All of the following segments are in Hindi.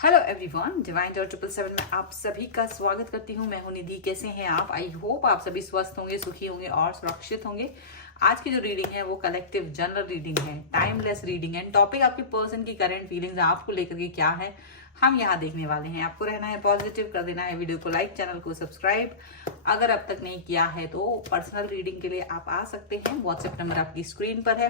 हेलो एवरीवन, डिवाइन डॉट 777 में आप सभी का स्वागत करती हूँ। मैं हूँ निधि। कैसे हैं आप? आई होप आप सभी स्वस्थ होंगे, सुखी होंगे और सुरक्षित होंगे। आज की जो रीडिंग है वो कलेक्टिव जनरल रीडिंग है, टाइमलेस रीडिंग है। टॉपिक आपके पर्सन की करंट फीलिंग्स आपको लेकर के क्या है हम यहाँ देखने वाले हैं। आपको रहना है पॉजिटिव, कर देना है वीडियो को लाइक, चैनल को सब्सक्राइब अगर अब तक नहीं किया है तो। पर्सनल रीडिंग के लिए आप आ सकते हैं, व्हाट्सएप नंबर आपकी स्क्रीन पर है।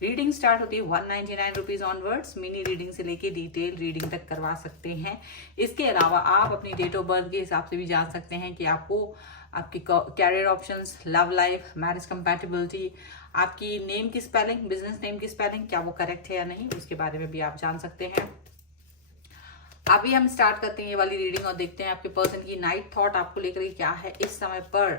रीडिंग स्टार्ट होती है 199 रुपीज ऑनवर्ड्स। मिनी रीडिंग से लेके डिटेल रीडिंग तक करवा सकते हैं। इसके अलावा आप अपनी डेट ऑफ बर्थ के हिसाब से भी जान सकते हैं कि आपको आपकी career options, love life, marriage compatibility, आपकी नेम की स्पेलिंग, बिजनेस नेम की स्पेलिंग क्या वो करेक्ट है या नहीं, उसके बारे में भी आप जान सकते हैं। अभी हम स्टार्ट करते हैं ये वाली रीडिंग और देखते हैं आपके पर्सन की नाइट थॉट आपको लेकर के क्या है इस समय पर।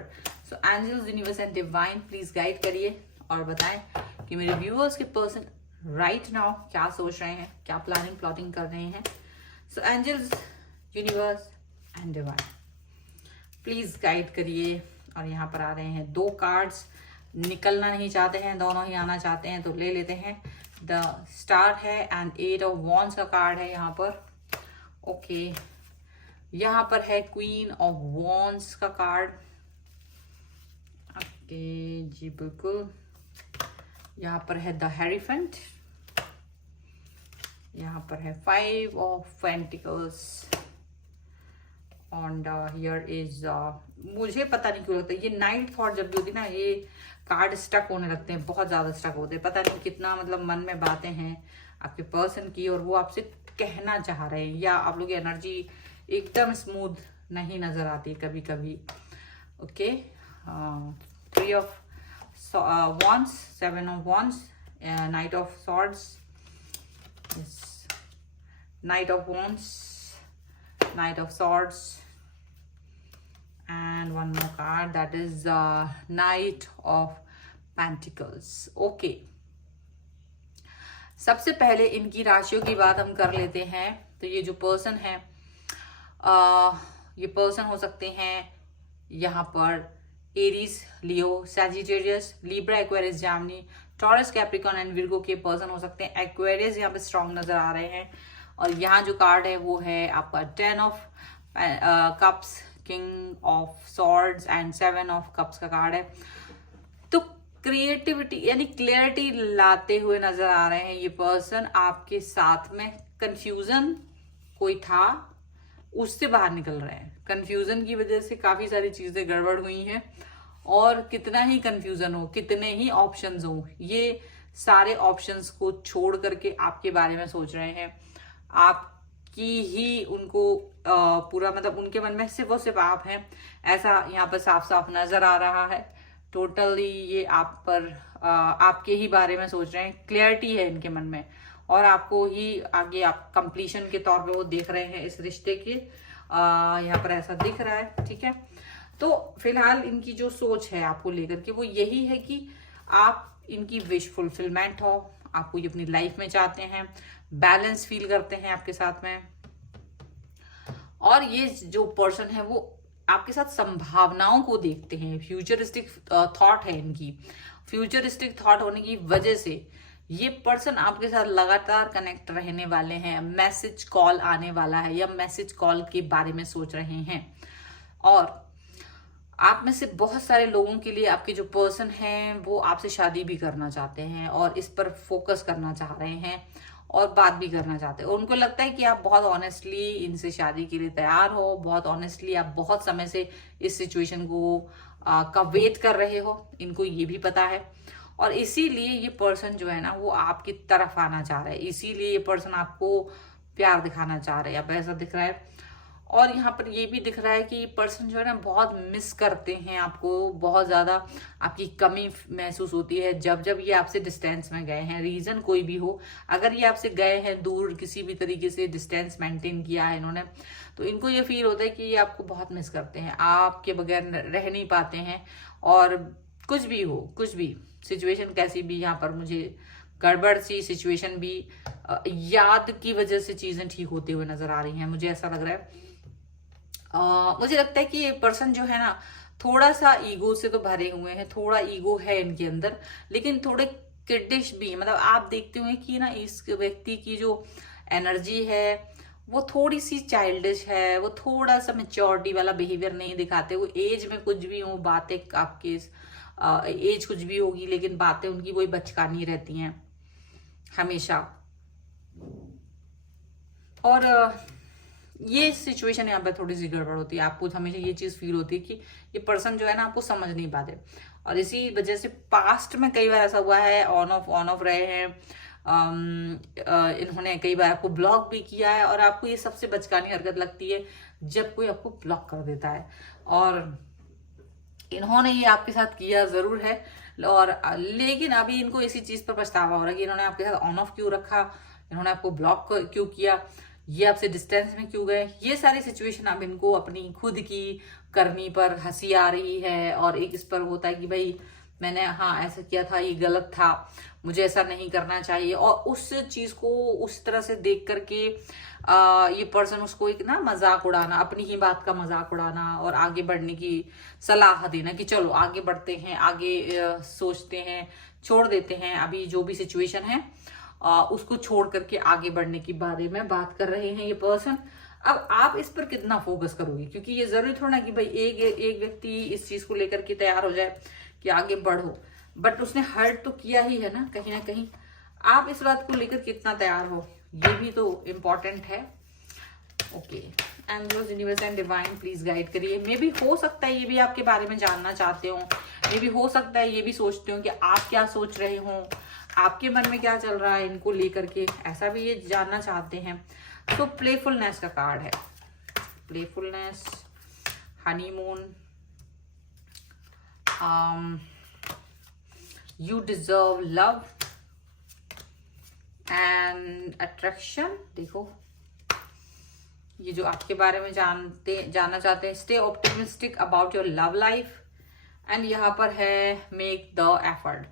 So angels, universe and divine please guide करिए और बताएं कि मेरे व्यूअर्स के पर्सन राइट नाउ क्या सोच रहे हैं, क्या प्लानिंग प्लॉटिंग कर रहे हैं। So angels, universe and divine please guide करिए। और यहाँ पर आ रहे हैं दो कार्ड्स। निकलना नहीं चाहते हैं, दोनों ही आना चाहते हैं तो ले लेते हैं। द स्टार है एंड 8 ऑफ वॉन्ड्स का कार्ड है यहाँ पर। ओके, यहाँ पर है क्वीन ऑफ वॉन्ड्स का कार्ड। ओके जी, बिल्कुल। यहाँ पर है द हेरीफेंट। यहाँ पर है 5 ऑफ पेंटिकल्स। और हियर इज मुझे पता नहीं क्यों लगता है ये नाइट थॉट जब भी होती है ना, ये कार्ड स्टक होने लगते हैं, बहुत ज्यादा स्टक होते हैं। पता नहीं कितना मतलब मन में बातें हैं आपके पर्सन की और वो आपसे कहना चाह रहे हैं, या आप लोग की एनर्जी एकदम स्मूथ नहीं नजर आती कभी कभी। Okay, 3 of wands, 7 of wands, knight of swords, yes, knight of wands, knight of swords, and one more card that is knight of pentacles. Okay, सबसे पहले इनकी राशियों की बात हम कर लेते हैं। तो ये जो पर्सन है, ये पर्सन हो सकते हैं यहाँ पर Aries, Leo, Sagittarius, Libra, Aquarius, Jamini, taurus, Capricorn and Virgo के पर्सन हो सकते हैं। एक्वेरियस यहाँ पे स्ट्रॉन्ग नजर आ रहे हैं। और यहाँ जो कार्ड है वो है आपका 10 of cups, king of swords and 7 of cups का कार्ड है। तो क्रिएटिविटी यानी क्लियरिटी लाते हुए नजर आ रहे हैं ये पर्सन आपके साथ में। कंफ्यूजन कोई था, उससे बाहर निकल रहे हैं। कंफ्यूजन की वजह से काफी सारी चीजें गड़बड़ हुई हैं, और कितना ही कंफ्यूजन हो, कितने ही ऑप्शंस हो, ये सारे ऑप्शंस को छोड़ करके आपके बारे में सोच रहे हैं। आपकी ही उनको पूरा मतलब उनके मन में सिर्फ और सिर्फ आप हैं, ऐसा यहाँ पर साफ साफ नजर आ रहा है। टोटली ये आप पर आपके ही बारे में सोच रहे हैं। क्लियरिटी है इनके मन में और आपको ही आगे आप कंप्लीशन के तौर पे वो देख रहे हैं इस रिश्ते के। यहाँ पर ऐसा दिख रहा है, ठीक है। तो फिलहाल इनकी जो सोच है आपको लेकर के वो यही है कि आप इनकी विश फुलफिलमेंट हो, आपको ये अपनी लाइफ में चाहते हैं, बैलेंस फील करते हैं आपके साथ में। और ये जो पर्सन है वो आपके साथ संभावनाओं को देखते हैं। फ्यूचरिस्टिक थॉट है इनकी। फ्यूचरिस्टिक थॉट होने की वजह से ये पर्सन आपके साथ लगातार कनेक्ट रहने वाले हैं। मैसेज कॉल आने वाला है या मैसेज कॉल के बारे में सोच रहे हैं। और आप में से बहुत सारे लोगों के लिए आपके जो पर्सन हैं वो आपसे शादी भी करना चाहते हैं और इस पर फोकस करना चाह रहे हैं और बात भी करना चाहते हैं। उनको लगता है कि आप बहुत ऑनेस्टली इनसे शादी के लिए तैयार हो, बहुत ऑनेस्टली आप बहुत समय से इस सिचुएशन को का वेट कर रहे हो, इनको ये भी पता है। और इसीलिए ये पर्सन जो है ना वो आपकी तरफ आना चाह रहा है, इसीलिए ये पर्सन आपको प्यार दिखाना चाह रहे हैं, अब ऐसा दिख रहा है। और यहाँ पर ये भी दिख रहा है कि पर्सन जो है ना बहुत मिस करते हैं आपको, बहुत ज्यादा आपकी कमी महसूस होती है जब जब ये आपसे डिस्टेंस में गए हैं। रीजन कोई भी हो, अगर ये आपसे गए हैं दूर, किसी भी तरीके से डिस्टेंस मेंटेन किया है इन्होंने, तो इनको ये फील होता है कि ये आपको बहुत मिस करते हैं, आपके बगैर रह नहीं पाते हैं। और कुछ भी हो, कुछ भी सिचुएशन कैसी भी, यहाँ पर मुझे गड़बड़ सी सिचुएशन भी याद की वजह से चीजें ठीक होते हुए नजर आ रही हैं, मुझे ऐसा लग रहा है। मुझे लगता है कि ये पर्सन जो है ना थोड़ा सा ईगो से तो भरे हुए हैं, थोड़ा ईगो है इनके अंदर, लेकिन थोड़े किडिश भी, मतलब आप देखते हुए कि ना इस व्यक्ति की जो एनर्जी है वो थोड़ी सी चाइल्डिश है, वो थोड़ा सा मेच्योरिटी वाला बिहेवियर नहीं दिखाते। वो एज में कुछ भी हो, बातें आपके एज कुछ भी होगी, लेकिन बातें उनकी वही बचकानी रहती हैं हमेशा। और ये सिचुएशन यहाँ पे थोड़ी सी गड़बड़ होती है। आपको हमेशा ये चीज फील होती है कि ये पर्सन जो है ना आपको समझ नहीं पाते, और इसी वजह से पास्ट में कई बार ऐसा हुआ है, ऑन ऑफ रहे हैं। इन्होंने कई बार आपको ब्लॉक भी किया है, और आपको ये सबसे बचकानी हरकत लगती है जब कोई आपको ब्लॉक कर देता है। और इन्होंने ये आपके साथ किया जरूर है, और लेकिन अभी इनको इसी चीज पर पछतावा हो रहा है कि इन्होंने आपके साथ ऑन ऑफ क्यों रखा, इन्होंने आपको ब्लॉक क्यों किया, ये आपसे डिस्टेंस में क्यों गए। ये सारी सिचुएशन अब इनको अपनी खुद की करनी पर हंसी आ रही है, और एक इस पर होता है कि भाई मैंने हाँ ऐसा किया था, ये गलत था, मुझे ऐसा नहीं करना चाहिए। और उस चीज को उस तरह से देख करके ये पर्सन उसको एक ना मजाक उड़ाना, अपनी ही बात का मजाक उड़ाना, और आगे बढ़ने की सलाह देना कि चलो आगे बढ़ते हैं, आगे सोचते हैं, छोड़ देते हैं अभी जो भी सिचुएशन है उसको छोड़ करके आगे बढ़ने के बारे में बात कर रहे हैं ये पर्सन। अब आप इस पर कितना फोकस करोगे, क्योंकि ये जरूरी थोड़ा ना कि भाई एक व्यक्ति इस चीज को लेकर के तैयार हो जाए कि आगे बढ़ो, बट उसने हर्ट तो किया ही है ना कहीं ना कहीं। आप इस बात को लेकर कितना तैयार हो, ये भी तो इम्पोर्टेंट है। Okay, angels, universe and divine please guide करिए। मे भी हो सकता है ये भी आपके बारे में जानना चाहते हो, मे भी हो सकता है ये भी सोचते हो कि आप क्या सोच रहे हो, आपके मन में क्या चल रहा है इनको लेकर के, ऐसा भी ये जानना चाहते हैं। तो प्लेफुलनेस का कार्ड है, playfulness, honeymoon, you deserve love and attraction. देखो ये जो आपके बारे में जानना चाहते हैं, stay optimistic about your love life, and यहाँ पर है मेक द एफर्ट।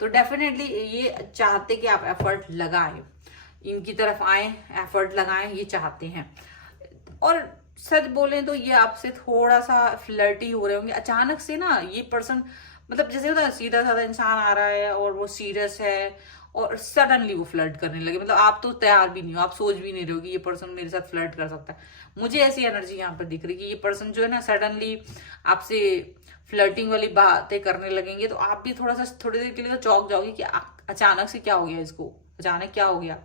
तो डेफिनेटली ये चाहते कि आप एफर्ट लगाएं, इनकी तरफ आए, एफर्ट लगाएं, ये चाहते हैं। और सच बोलें तो ये आपसे थोड़ा सा फ्लर्टी हो रहे होंगे अचानक से ना। ये पर्सन मतलब जैसे होता है सीधा साधा इंसान आ रहा है और वो सीरियस है, और सडनली वो फ्लर्ट करने लगे। मतलब आप तो तैयार भी नहीं हो, आप सोच भी नहीं रहे हो कि ये पर्सन मेरे साथ फ्लर्ट कर सकता है। मुझे ऐसी एनर्जी यहाँ पर दिख रही है कि ये पर्सन जो है ना सडनली आपसे फ्लर्टिंग वाली बातें करने लगेंगे, तो आप भी थोड़ा सा थोड़ी देर के लिए तो चौंक जाओगे कि अचानक से क्या हो गया, इसको अचानक क्या हो गया।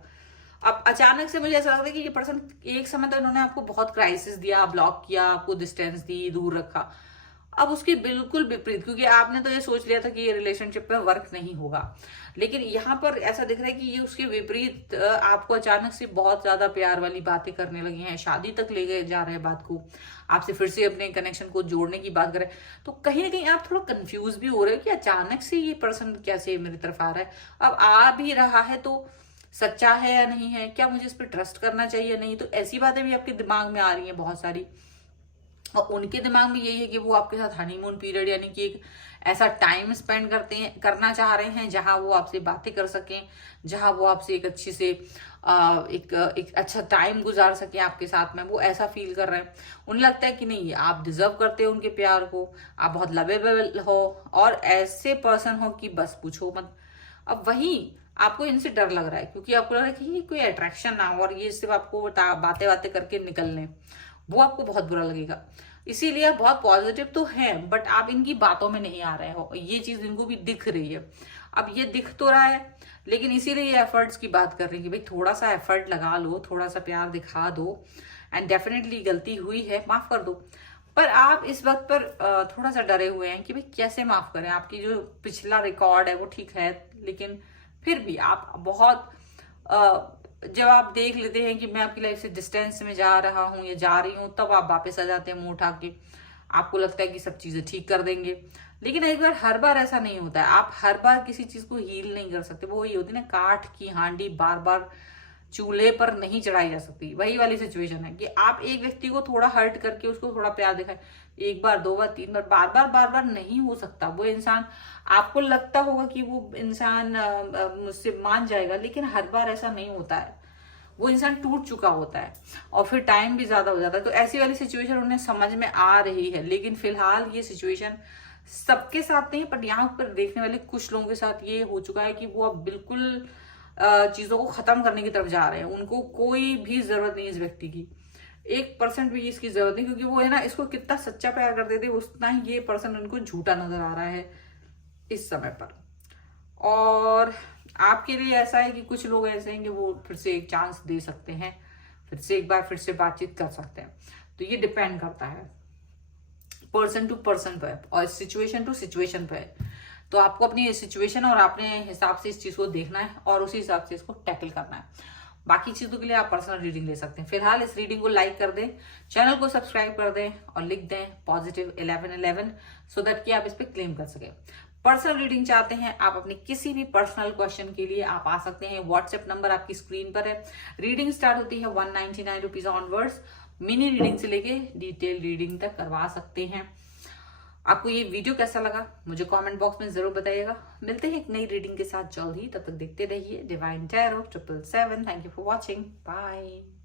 अब अचानक से मुझे ऐसा लगता है कि ये पर्सन एक समय तो इन्होंने आपको बहुत क्राइसिस दिया, ब्लॉक किया, आपको डिस्टेंस दी, दूर रखा। अब उसके बिल्कुल विपरीत, क्योंकि आपने तो ये सोच लिया था कि ये रिलेशनशिप पे वर्क नहीं होगा, लेकिन यहाँ पर ऐसा दिख रहा है कि ये उसके विपरीत आपको अचानक से बहुत ज्यादा प्यार वाली बातें करने लगी हैं, शादी तक ले गए जा रहे हैं बात को, आपसे फिर से अपने कनेक्शन को जोड़ने की बात कर रहे हैं। तो कहीं ना कहीं आप थोड़ा कंफ्यूज भी हो रहे हो कि अचानक से ये पर्सन कैसे मेरी तरफ आ रहा है। अब आ भी रहा है तो सच्चा है या नहीं है, क्या मुझे इस पर ट्रस्ट करना चाहिए या नहीं, तो ऐसी बातें भी आपके दिमाग में आ रही हैं बहुत सारी। और उनके दिमाग में यही है कि वो आपके साथ हनीमून पीरियड यानी कि एक ऐसा टाइम स्पेंड करना चाह रहे हैं जहां वो आपसे बातें कर सकें, जहां वो आपसे एक अच्छी से एक अच्छा टाइम गुजार सके आपके साथ में, वो ऐसा फील कर रहे हैं। उन्हें लगता है कि नहीं आप डिजर्व करते हो उनके प्यार को, आप बहुत लवेबल हो, और ऐसे पर्सन हो कि बस पूछो मत। अब वही आपको इनसे डर लग रहा है, क्योंकि आपको लग रहा है कि कोई अट्रैक्शन ना हो और ये सिर्फ आपको बातें बातें करके निकल लें, वो आपको बहुत बुरा लगेगा। इसीलिए आप बहुत पॉजिटिव तो हैं, बट आप इनकी बातों में नहीं आ रहे हो, ये चीज इनको भी दिख रही है। अब ये दिख तो रहा है, लेकिन इसीलिए ये एफर्ट्स की बात कर रही है कि भाई थोड़ा सा एफर्ट लगा लो, थोड़ा सा प्यार दिखा दो, एंड डेफिनेटली गलती हुई है, माफ कर दो। पर आप इस वक्त पर थोड़ा सा डरे हुए हैं कि भाई कैसे माफ करें। आपकी जो पिछला रिकॉर्ड है वो ठीक है, लेकिन फिर भी आप बहुत जब आप देख लेते हैं कि मैं आपकी लाइफ से डिस्टेंस में जा रहा हूं या जा रही हूं, तब आप वापस आ जाते हैं मुंह उठा के। आपको लगता है कि सब चीजें ठीक कर देंगे, लेकिन एक बार हर बार ऐसा नहीं होता है। आप हर बार किसी चीज को हील नहीं कर सकते। वो ये होती है ना, काठ की हांडी बार बार चूल्हे पर नहीं चढ़ाई जा सकती। वही वाली सिचुएशन है कि आप एक व्यक्ति को थोड़ा हर्ट करके उसको थोड़ा प्यार दिखाए, एक बार, दो बार, तीन बार, बार बार नहीं हो सकता। वो इंसान, आपको लगता होगा कि वो इंसान मुझसे मान जाएगा, लेकिन हर बार ऐसा नहीं होता है। वो इंसान टूट चुका होता है और फिर टाइम भी ज्यादा हो जाता है। तो ऐसी वाली सिचुएशन उन्हें समझ में आ रही है, लेकिन फिलहाल ये सिचुएशन सबके साथ नहीं, पर यहाँ पर देखने वाले कुछ लोगों के साथ ये हो चुका है कि वो अब बिल्कुल चीजों को खत्म करने की तरफ जा रहे हैं। उनको कोई भी जरूरत नहीं इस व्यक्ति की, 1% भी इसकी जरूरत नहीं, क्योंकि वो है ना इसको कितना सच्चा प्यार करते थे उतना ही ये पर्सन उनको झूठा नजर आ रहा है इस समय पर। और आपके लिए ऐसा है कि कुछ लोग ऐसे हैं कि वो फिर से एक चांस दे सकते हैं, फिर से एक बार फिर से बातचीत कर सकते हैं। तो ये डिपेंड करता है पर्सन टू पर्सन पे और सिचुएशन टू सिचुएशन पे। तो आपको अपनी सिचुएशन और अपने हिसाब से इस चीज को देखना है और उसी हिसाब से इसको टैकल करना है। बाकी चीजों के लिए आप पर्सनल रीडिंग ले सकते हैं। फिलहाल इस रीडिंग को लाइक कर दें, चैनल को सब्सक्राइब कर दें और लिख दें पॉजिटिव 1111 सो दैट कि आप इस पर क्लेम कर सकें। पर्सनल रीडिंग चाहते हैं आप अपने किसी भी पर्सनल क्वेश्चन के लिए आप आ सकते हैं। व्हाट्सएप नंबर आपकी स्क्रीन पर है। रीडिंग स्टार्ट होती है 199 रुपीज ऑनवर्ड्स। मिनी रीडिंग से लेके डिटेल रीडिंग तक करवा सकते हैं। आपको ये वीडियो कैसा लगा मुझे कमेंट बॉक्स में जरूर बताइएगा। मिलते हैं एक नई रीडिंग के साथ जल्द ही, तब तक देखते रहिए divine tarot 777। Thank you for watching, bye.